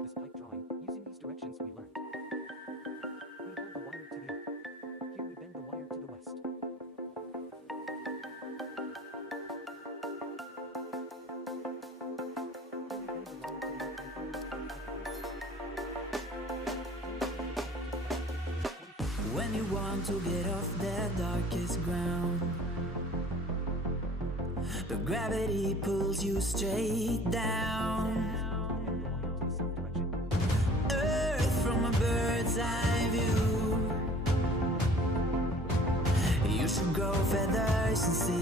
this pipe drawing using these directions we learned. We hold the wire to the up. Here we bend the wire to the west. When you want to get off the darkest ground, but gravity pulls you straight down. Earth from a bird's eye view. You should grow feathers and see